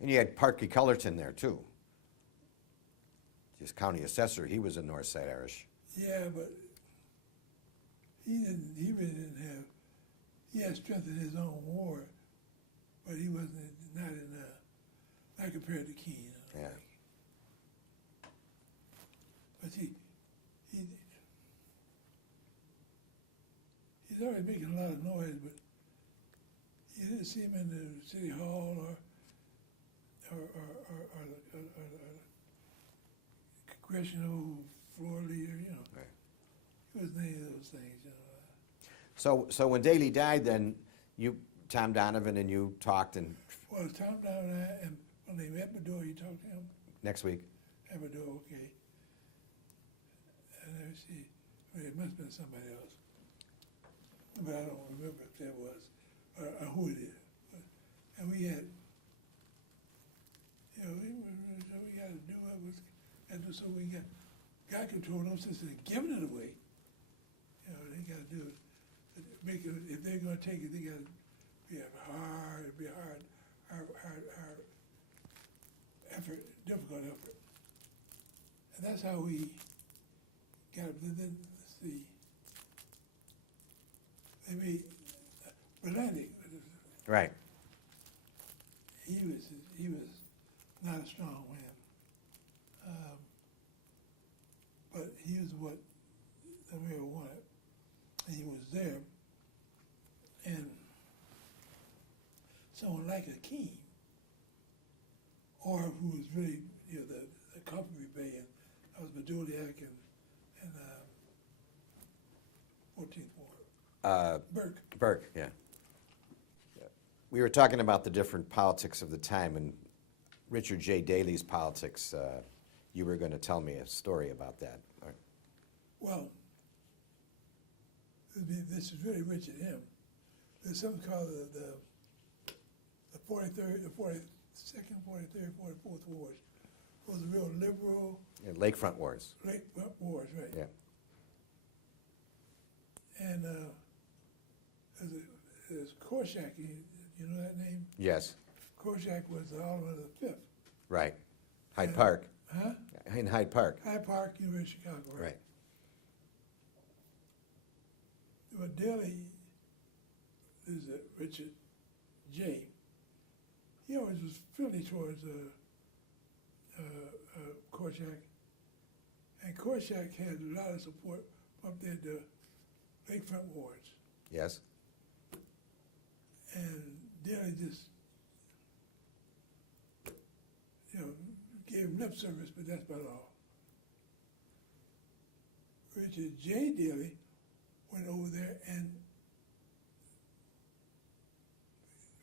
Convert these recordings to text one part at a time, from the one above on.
And you had Parky Cullerton there too. Just county assessor, he was a Northside Irish. Yeah, but he really didn't have, he had strength in his own ward, but he wasn't, not compared to Keene. I don't Yeah. think. But he's always making a lot of noise, but you didn't see him in the city hall or the congressional floor leader, you know. Right. He wasn't any of those things, you know. So when Daley died, then you, Tom Donovan, and you talked, and Well, Tom Down and I, and my name Epidur, you talked to him? next week. Epidur, okay. And let me see, well, it must have been somebody else. But I don't remember if that was, or who it is. But, and we had, you know, we got to do what was, and so we got control of them since they're giving it away. You know, they got to do it. Make it, if they're going to take it, they got to be a hard effort, difficult effort. And that's how we got it. Then, let's see, they made Berlandic. Right. He was not a strong man. But he was what the mayor wanted. And he was there. And someone like a Keene, or who was really, you know, the Coffee Rebellion, that was Badouliak and 14th Ward. Burke, yeah. We were talking about the different politics of the time, and Richard J. Daley's politics. You were going to tell me a story about that. Well, this is really Richard M. There's something called the 43rd, the 42nd, 43rd, 44th Wards. It was a real liberal. Yeah, Lakefront Wars. Lakefront Wars, right. Yeah. And there's Korshak, you know that name? Yes. Korshak was the alderman of the 5th. Right. Hyde And- Park. Huh? In Hyde Park. Hyde Park, University of Chicago, right? Right. But Daley is Richard J. He always was friendly towards Korshak. And Korshak had a lot of support up there at the Lakefront Wards. Yes. And Daley just, you know, gave him lip service, but that's about all. Richard J. Daley went over there and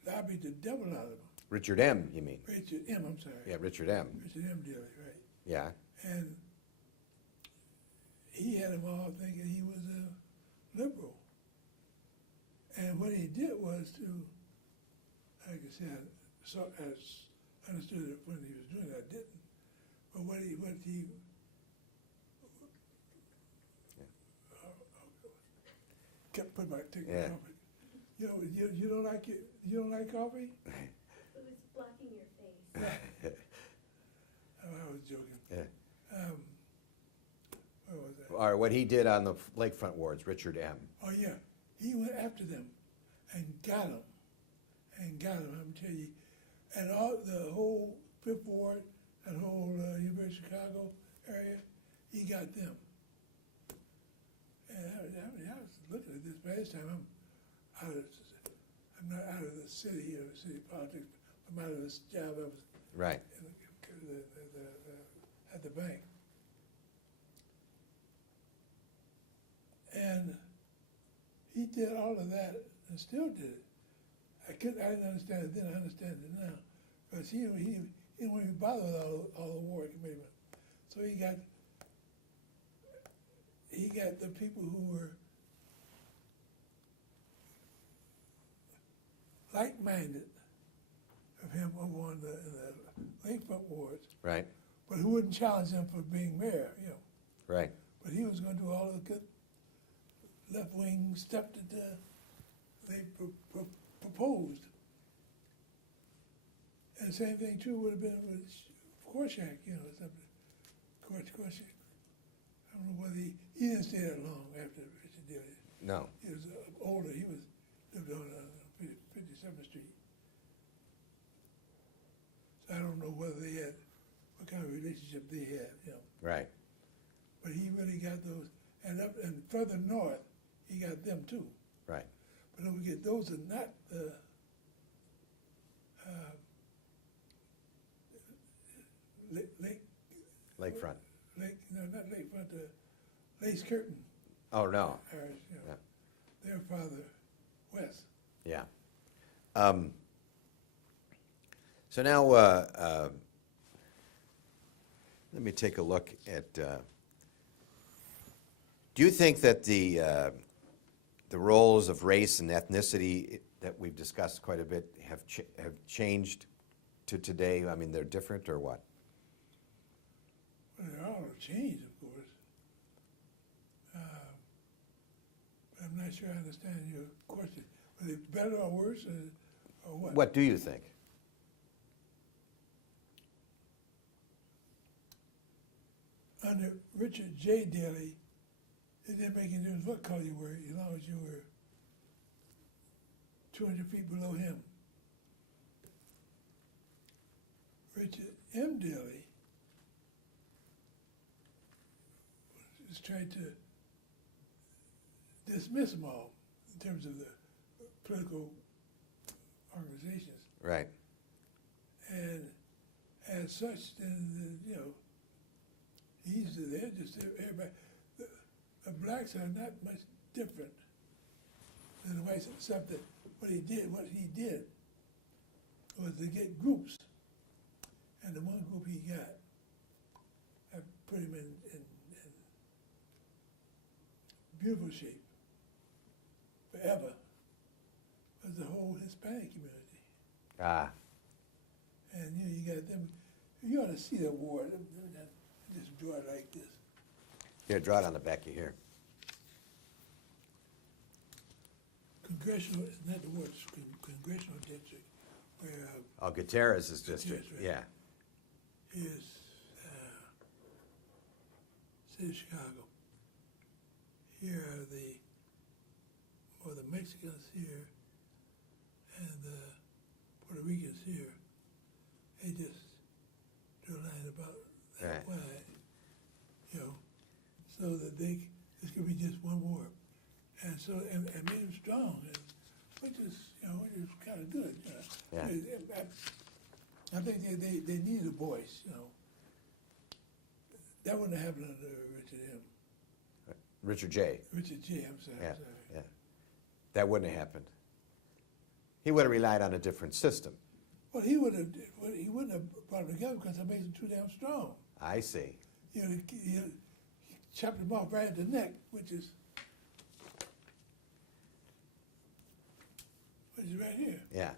lobbied the devil out of him. Richard M., you mean? Richard M., I'm sorry. Yeah, Richard M. Richard M. Daley, right. Yeah. And he had them all thinking he was a liberal. And what he did was to, like I said, I understood it when he was doing it, I didn't. But what he kept putting my taking Yeah. coffee. You know, you don't like it. You don't like coffee? It was blocking your face. Oh, I was joking. Yeah. What was that? Or what he did on the Lakefront Wards, Richard M. Oh yeah, he went after them and got them, I'm telling you, and all the whole Fifth Ward, that whole University of Chicago area, he got them. And I was looking at this last time. I'm not out of the city or city politics. I'm out of this job I was Right. at the bank. And he did all of that and still did it. I didn't understand it then, I understand it now. Because he didn't want to bother with all the war commitment. So he got the people who were like-minded of him over in the Lakefront Wards, Right. but who wouldn't challenge him for being mayor, you know. Right. But he was going to do all of the good left-wing stuff that they proposed. And the same thing too would have been with Korshak, you know, something. Korshak. I don't know whether he didn't stay that long after Richard Daley. No. He was older. He lived on 57th Street. So I don't know whether they had, what kind of relationship they had, you know. Right. But he really got those, and up and further north, he got them too. Right. But don't forget, those are not the Lakefront. no, not lakefront, the Lace Curtain Oh, no. Irish, you know. Yeah. Their father, West. Yeah. So now, let me take a look at, do you think that the roles of race and ethnicity that we've discussed quite a bit have changed to today? I mean, they're different or what? Well, they're all changed, of course. But I'm not sure I understand your question. Are they better or worse, or what? What do you think? Under Richard J. Daley, it didn't make any difference what color you were, as long as you were 200 feet below him. Richard M. Daley was trying to dismiss them all in terms of the political organizations. Right. And as such, then, you know, they're just everybody. The blacks are not much different than the whites, except that what he did was to get groups. And the one group he got, I put him in beautiful shape forever, was the whole Hispanic community. Ah. And you know, you got them, you ought to see the war. Just draw it like this. Here, draw it on the back of here. Congressional, not the word, congressional district, where Oh, Gutierrez's district, right. yeah. is city of Chicago. Here are the Mexicans here, and the Puerto Ricans here. They just drew a line about that Right. wide, you know, so that this could be just one war. And so, and made them strong, and which is kind of good, you know. Yeah. I think they need a voice, you know. That wouldn't have happened under Richard M. Richard J. Richard J, I'm sorry. Yeah, I'm sorry. yeah. That wouldn't have happened. He would have relied on a different system. Well, he wouldn't have brought them together because it makes them too damn strong. I see. You know, he chopped them off right at the neck, which is right here. Yeah.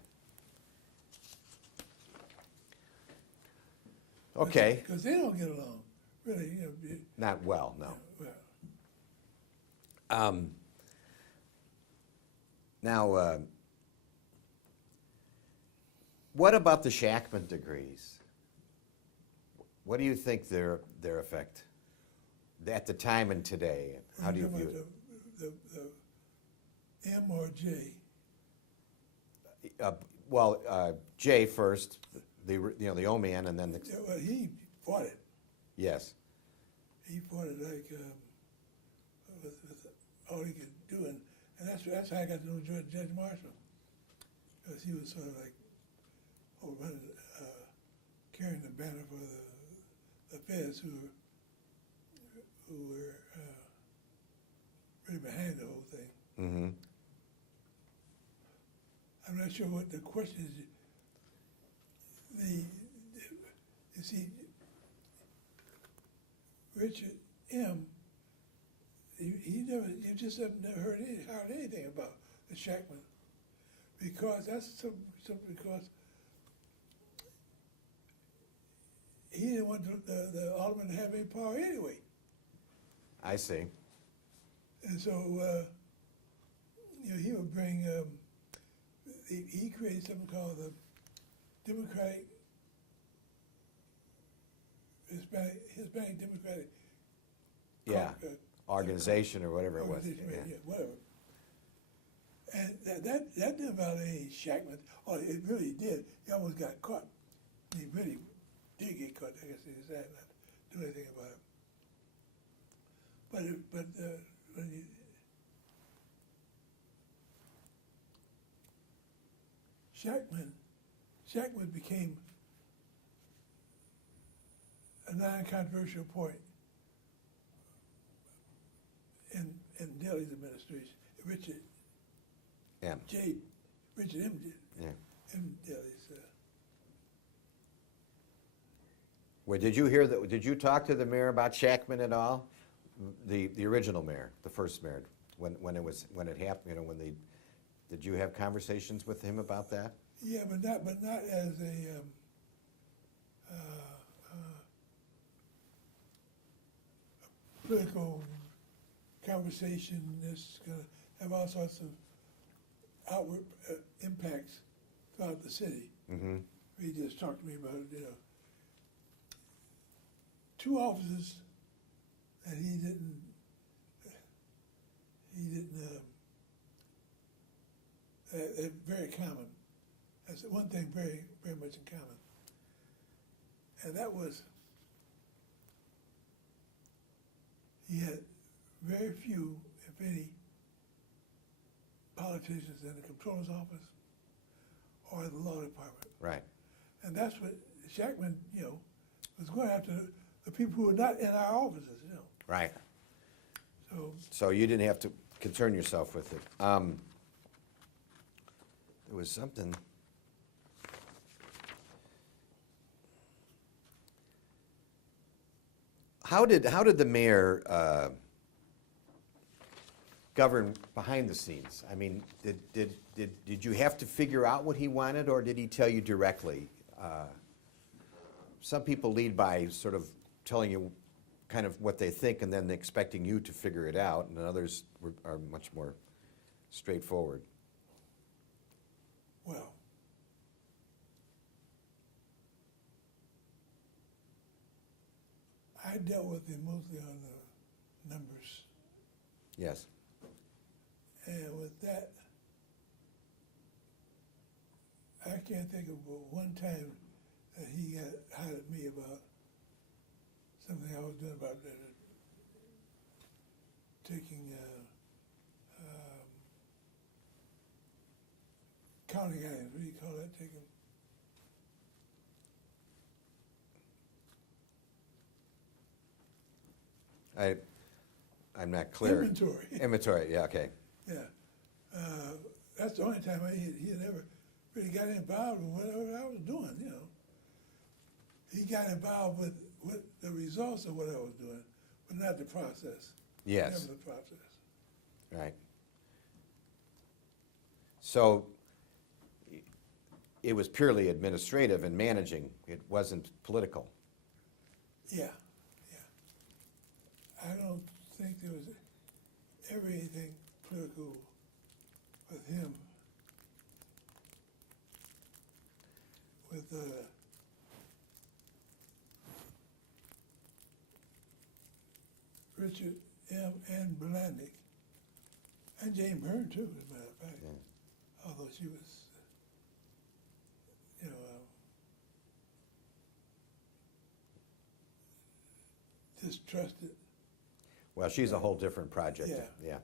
Okay. Because they don't get along, really. You know, Not well, no. well, Now, what about the Shackman degrees? What do you think their effect at the time and today? How do you view it? The M or J? J first, the O-man, and then the Yeah, well, he fought it. yes. He fought it like with all he could do, and that's how I got to know Judge Marshall, because he was sort of like carrying the banner for the feds who were really behind the whole thing. Mm-hmm. I'm not sure what the question is. You see, Richard M. You just have never heard anything about the Shackman, because because he didn't want the alderman to have any power anyway, I see. and so he would bring. He created something called the Democratic, Hispanic Democratic. Yeah, uh, organization or whatever it was. organization, Yeah. yeah, whatever. And that didn't violate Shackman. Oh, it really did. He almost got caught. He really did get caught. I guess he decided not to do anything about it. But when you, Shackman became a non-controversial point in Daley's administration. Richard Yeah. Richard M. Yeah. M. Daley's. Well, did you hear that? Did you talk to the mayor about Shackman at all? The original mayor, the first mayor, when it happened. You know, when they did you have conversations with him about that? Yeah, but not as a political conversation that's going to have all sorts of outward impacts throughout the city. Mm-hmm. He just talked to me about, two offices that he didn't very common. That's one thing very, very much in common. And that was, he had very few, if any, politicians in the controller's office or the law department. Right. And that's what Shackman, was going after the people who were not in our offices, Right. So, You didn't have to concern yourself with it. There was something. How did the mayor govern behind the scenes? I mean, did you have to figure out what he wanted, or did he tell you directly? Some people lead by sort of telling you kind of what they think and then expecting you to figure it out, and others are much more straightforward. well, I dealt with him mostly on the numbers. Yes. And with that, I can't think of one time that he got hot at me about something I was doing about taking counting items. What do you call that? Taking I'm not clear. inventory. Inventory, yeah, okay. Yeah. That's the only time he had ever really got involved in whatever I was doing, He got involved with the results of what I was doing, but not the process. Yes. Never the process. Right. So it was purely administrative and managing. It wasn't political. Yeah, yeah. I don't think there was ever anything political with him. With Richard M. and Blandick, and Jane Byrne too, as a matter of fact. Yeah. Although she was, distrusted. Well, she's a whole different project. Yeah. Yeah.